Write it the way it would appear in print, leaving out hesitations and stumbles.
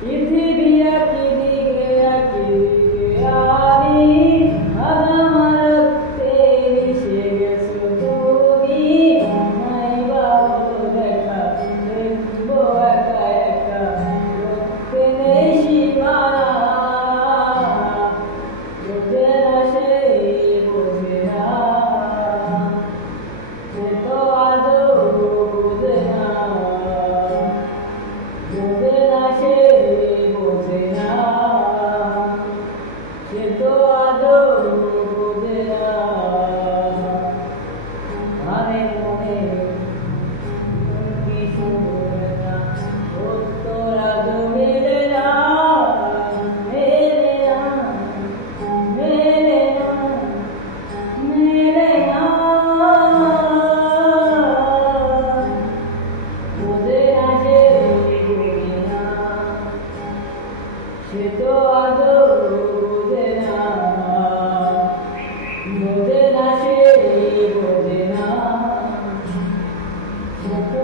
পৃথিবী একদিকে একদিকে আমি আমার রক্তে মিশে গেছো তুমি নাই বাবু দেখা দেখবো একা একা রক্তে নেই সীমানা বোঝে না সে বোঝে না সে তো আজও বোঝে না বোঝে না সে বোঝে না সে তো আজও বোঝে না মনে মনে কিছু বোঝে না উত্তর আজও মেলে না মেলে না মেলে না মেলে না বোঝে না সে বোঝে না সে তো আজও বোঝে না বোঝে না সে বোঝে না সে তো